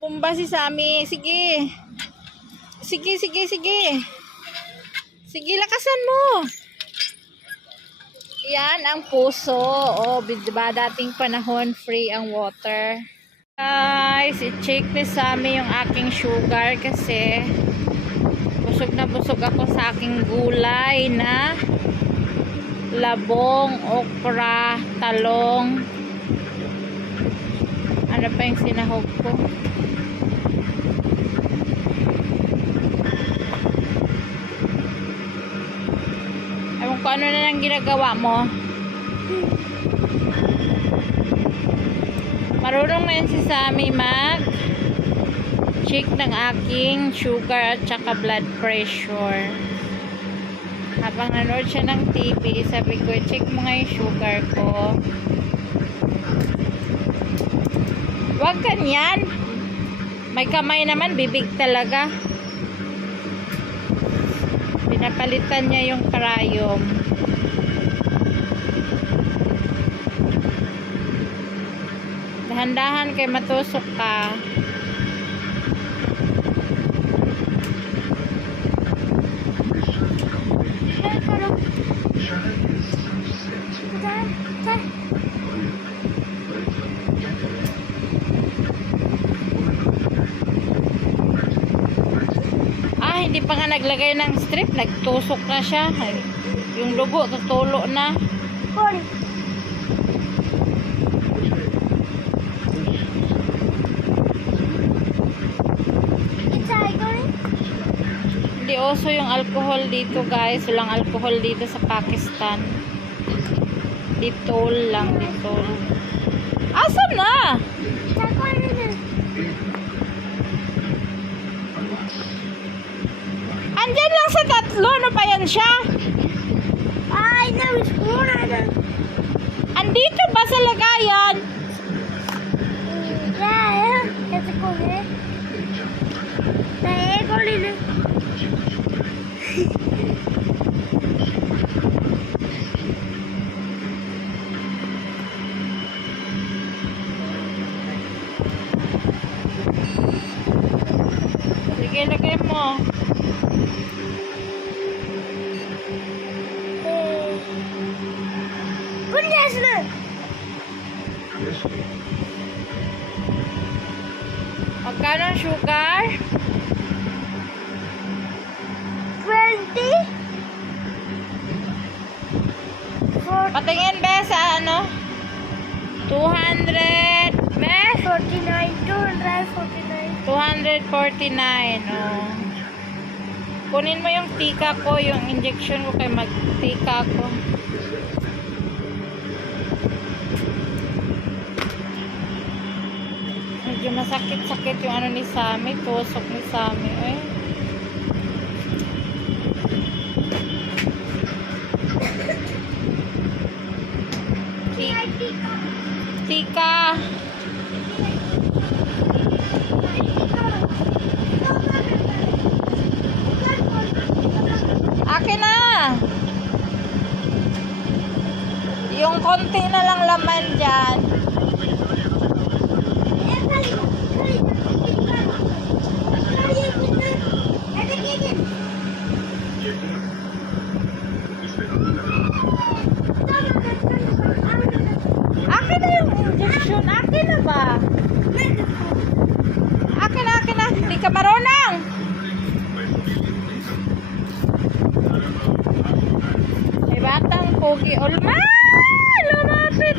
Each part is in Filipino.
Pumba si Sammy. Sige. Sige, sige, sige. Sige, lakasan mo. Yan ang puso. O, diba dating panahon free ang water. Guys, i-check ni Sammy yung aking sugar kasi busog na busog ako sa aking gulay na labong, okra, talong. Ano pa yung sinahog ko? Ewan ko ano na lang ginagawa mo. Marunong na yun si Sammy mag-check ng aking sugar at saka blood pressure. Habang nanood siya ng TV, sabi ko, check mo nga yung sugar ko. Huwag ganyan. May kamay naman, bibig talaga. Pinapalitan niya yung karayom. Dahan-dahan kay matusok ka. Hindi pa nga naglagay ng strip, nagtusok na siya. Ay, yung dugo tutulo na. Hindi uso yung alcohol dito, guys. Walang alcohol dito sa Pakistan. Ditol lang, ditol. Asan na? Andyan lang sa tatlo. Ano pa yan siya? Ay, Andito ba sa lagayan? कैसे खोले नहीं खोली नहीं Sige, lagay mo. Magkano ang sugar? 20 Patingin be sa ano? 200 be? 49 249. Oh. Kunin mo yung tika ko, yung injection ko kay magtika ko. Medyo masakit-sakit yung ano ni Sammy, tusok ni Sammy. Eh. Tika. Akin na. Yung konti na lang laman dyan. Akin na yung injection. Akin na ba? Akin na, akin na. Hindi ka marunong. May batang pogi. Ulma! Lumapit.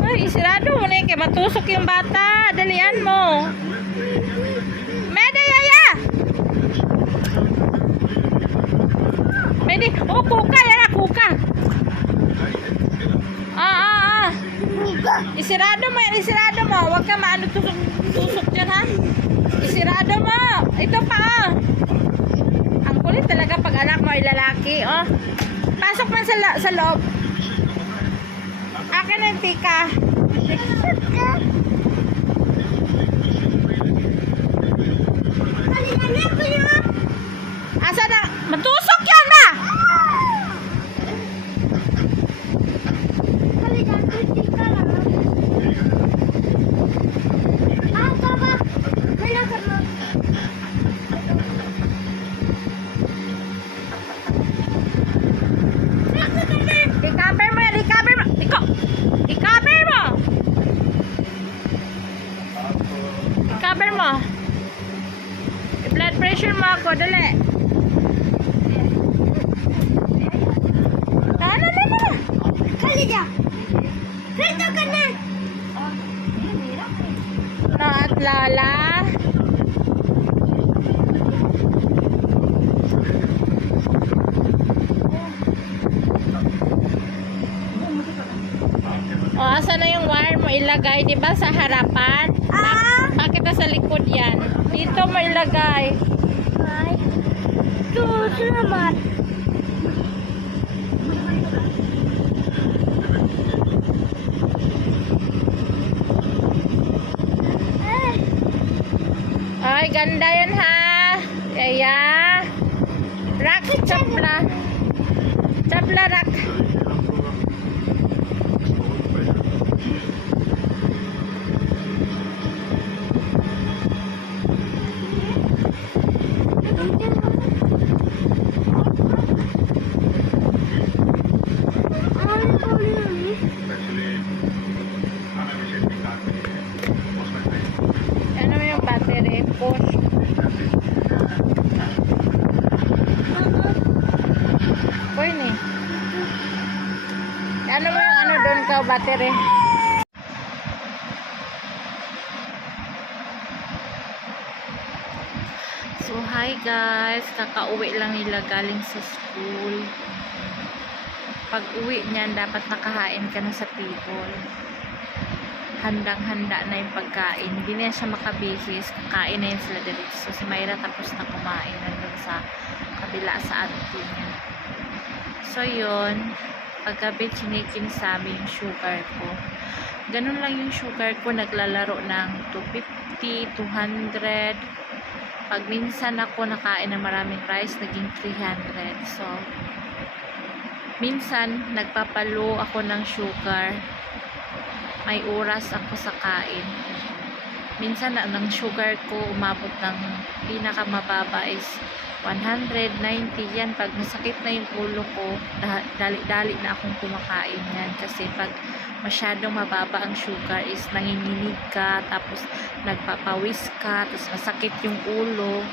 Ay, isirado mo na yun. Kaya matusok yung bata. Dalian mo. Mede, yaya! Mede. Oh, kuka. Yan na, kuka. Isirado mo yan, isirado mo. Huwag ka maano tusok dyan, ha? Isirado mo. Ito pa, oh. Ang kulit talaga pag anak mo ay lalaki, oh. Pasok man sa loob. Akin ang tika. Asa na? Matusok yan ba? Ah, baba. cover mo. I-blood pressure mo ako, dali. Na. Kali dyan. Rito ka na. No, at Lala. O, asa na yung wire mo ilagay? Diba sa harapan? Bakit sa likod yan? Dito mo ilagay. Ay. Salamat. Ay, ganda yan ha. Kaya, rak, chapla. Chapla, rak. Ano mo yung battery? Push. Pwede. Ano mo yung ano doon ka battery? So, hi guys. Kakauwi lang nila galing sa school. Pag uwi niyan, dapat nakahain ka na sa table. Handang-handa na yung pagkain. Hindi na siya makabihis. Kakain na yun sila dito. So, si Mayra tapos na kumain. Nandun sa kabila sa auntie niya. So, yun. Paggabi, chinikin sa amin yung sugar ko. Ganun lang yung sugar ko. Naglalaro ng 250, 200. Pag minsan ako nakain ng maraming rice, naging 300. So, minsan, nagpapalo ako ng sugar. May oras ako sa kain. Minsan, ang sugar ko umabot ng pinakamababa is 190 yan. Pag masakit na yung ulo ko, dali-dali na akong kumakain yan. Kasi pag masyadong mababa ang sugar is nanginginig ka, tapos nagpapawis ka, tapos masakit yung ulo.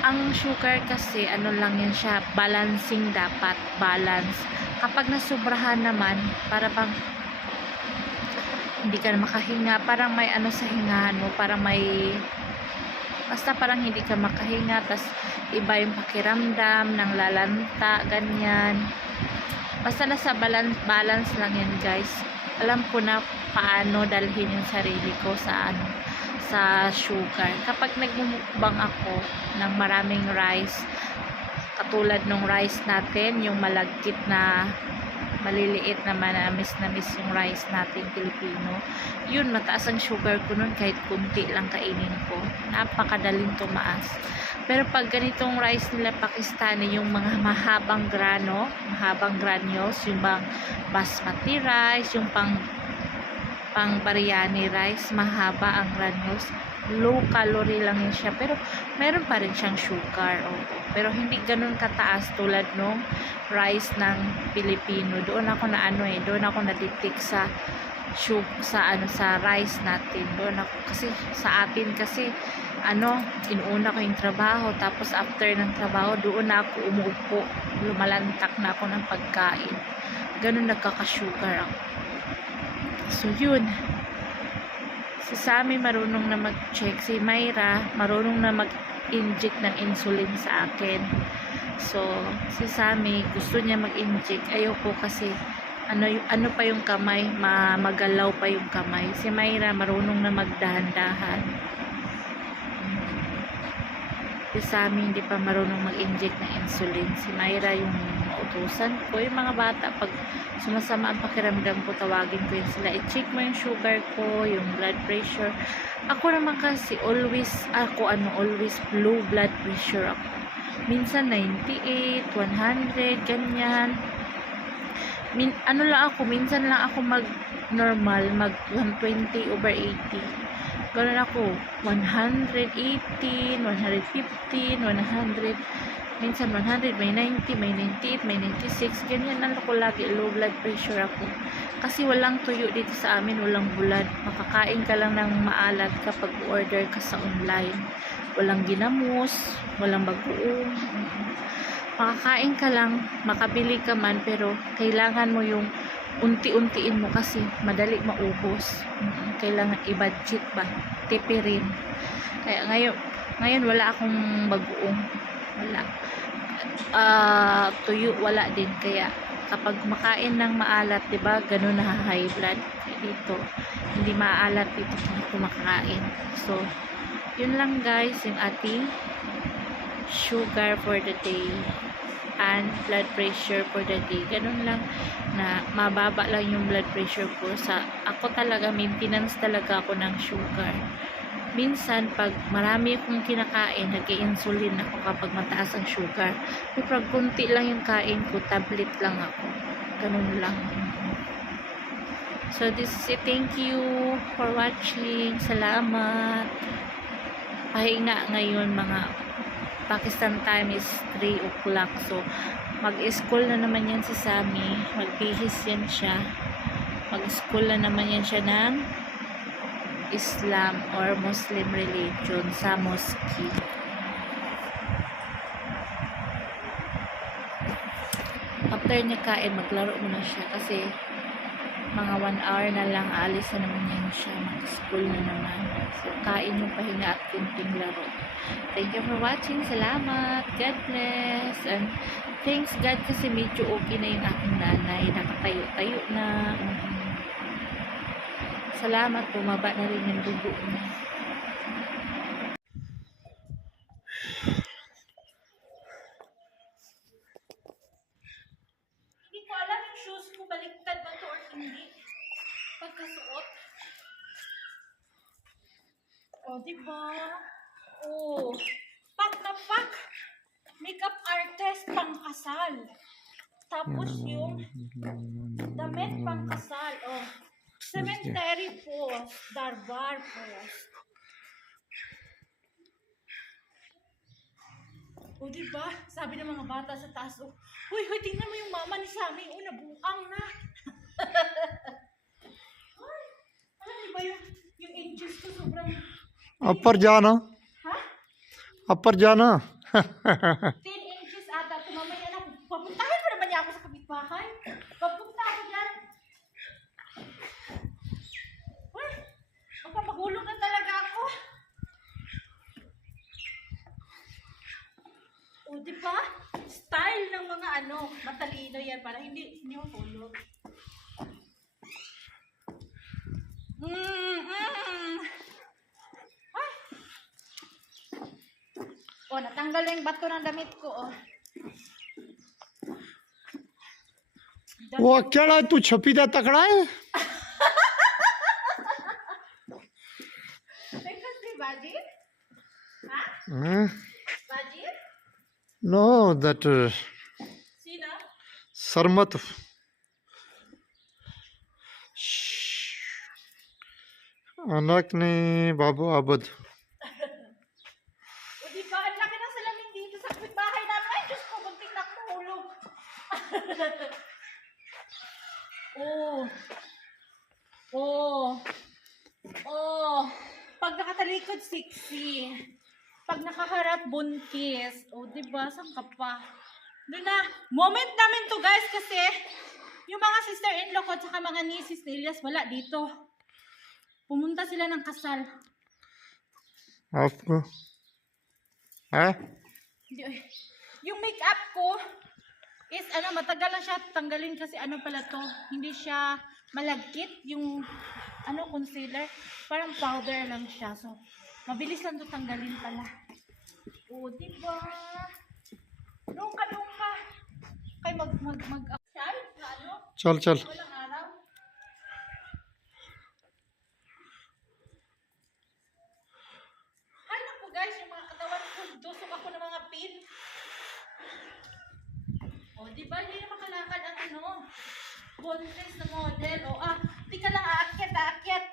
Ang sugar kasi, ano lang yan siya, balancing dapat, balance. Kapag nasubrahan naman, para bang hindi ka na makahinga, parang may ano sa hingahan mo, parang may, basta parang hindi ka makahinga, tas iba yung pakiramdam, ng lalanta, ganyan. Basta nasa balance lang yan guys. Alam ko na paano dalhin yung sarili ko sa ano, sa sugar. Kapag nagmumukbang ako ng maraming rice, katulad ng rice natin, yung malagkit na maliliit na manamis yung rice natin Pilipino, yun, mataas ang sugar ko nun kahit kunti lang kainin ko. Napakadaling tumaas. Pero pag ganitong rice nila Pakistani, yung mga mahabang granules, yung bang basmati rice, yung pang biryani rice, mahaba ang granules, low calorie lang yun siya, pero meron pa rin siyang sugar. Pero hindi ganun kataas tulad nung rice ng Pilipino. Doon ako doon ako natitik sa rice natin. Doon ako, kasi sa atin kasi inuuna ko yung trabaho, tapos after ng trabaho doon na ako umuupo, lumalantak na ako ng pagkain. Ganun nagkaka-sugar ako. So yun, si Sammy marunong na mag-check, si Mayra marunong na mag-inject ng insulin sa akin. So si Sammy gusto niya mag-inject, ayoko kasi ano pa yung kamay, magalaw pa yung kamay. Si Mayra marunong na magdahan-dahan. Si Sammy hindi pa marunong mag-inject ng insulin. Si Mayra yung mautusan ko. Yung mga bata, pag sumasama ang pakiramdam ko, tawagin ko yun sila. I-check mo yung sugar ko, yung blood pressure. Ako naman kasi always low blood pressure ako. Minsan 98, 100, ganyan. Minsan lang ako mag-normal, mag-120/80. Ganun ako, 118, 115, 100. Minsan 100, may 90, may 98, may 96. Ganyan lang ako lagi. Low blood pressure ako. Kasi walang tuyo dito sa amin, walang bulad. Makakain ka lang ng maalat kapag order ka sa online. Walang ginamos, walang bagoong. Makakain ka lang, makabili ka man, pero kailangan mo yung unti-untiin mo kasi madali maubos. Kailangan i-budget ba? Tipirin. Kaya ngayon wala akong bagoong. Wala. Tuyo wala din, kaya kapag kumakain ng maalat, 'di ba? Ganun na high blood. Kaya dito hindi maalat dito kung kumakain. So, yun lang guys, yung ating sugar for the day and blood pressure for the day. Ganun lang, na mababa lang yung blood pressure ko. Ako talaga, maintenance talaga ako ng sugar. Minsan, pag marami akong kinakain, nag-insulin ako kapag mataas ang sugar. Pero pag kunti lang yung kain ko, tablet lang ako. Ganun lang. So, this is it. Thank you for watching. Salamat. Pahinga ngayon, mga Pakistan time is 3 o'clock. So, mag-school na naman yan si Sammy. Magbihis yan siya. Mag-school na naman yan siya ng Islam or Muslim religion sa mosque. After niya kain, maglaro muna siya kasi mga 1 hour na lang, aalis na naman yan siya, mag-school na naman. So, kain yung pahinga at kunting laro. Thank you for watching. Salamat. God bless. And thanks God kasi medyo okay na yung aking nanay. Nakatayo-tayo na. Salamat, bumaba na rin yung dugo niya. Hindi ko alam yung shoes ko, baliktad ba to or hindi. Pagkasuot. O, diba? O, pak na pak. Makeup artist pang kasal. Tapos yung damit pang kasal. O, cemetery post, darbar post. O, diba? Sabi ng mga bata sa taas, uy, tingnan mo yung mama ni Sammy. O, nabuang na. Ay, alam niyo ba yung angels ko sobrang... ऊपर जाना Ha? ऊपर जाना 10 inches ata. Mamaya na, papuntahin mo naman niya ako sa kapitbahay. Pagpunta ako dyan. Uy, magpapagulog na talaga ako. O, diba? Style ng mga matalino yan para hindi mapulog. Ay! O, natanggal na yung bato ng damit ko, oh. वो अकेला तू छपीदा तकड़ा है Because di Baji? Ha? Baji? Know that Sino? सरमत अनक ने बाबू आबद O di ba, ang laki ng salamin dito sa kapitbahay namin. Ay, Diyos ko, bunting nakahulog. Oh. Oh. Oh. Pag nakatalikod, sexy. Pag nakaharap, buntis. O, diba? Saan ka pa? Doon na. Moment namin to, guys, kasi yung mga sister-in-law ko at saka mga nieces ni Elias, wala dito. Pumunta sila ng kasal. आपको है Yung makeup ko is matagal na siya tanggalin kasi pala to, hindi siya malagkit yung concealer, parang powder lang siya, so mabilis lang to tanggalin pala. O, diba? Nungka kay mag चल चल walang araw. Hanap ko guys, yung mga katawan ko, dusok ako ng mga pin. O, diba? Hindi na makalakad ang boneless na model. O, tika lang, aakyat.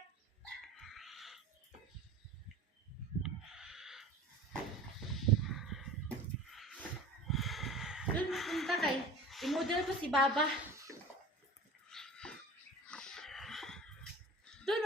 punta kay. I-model ko si Baba. Doon,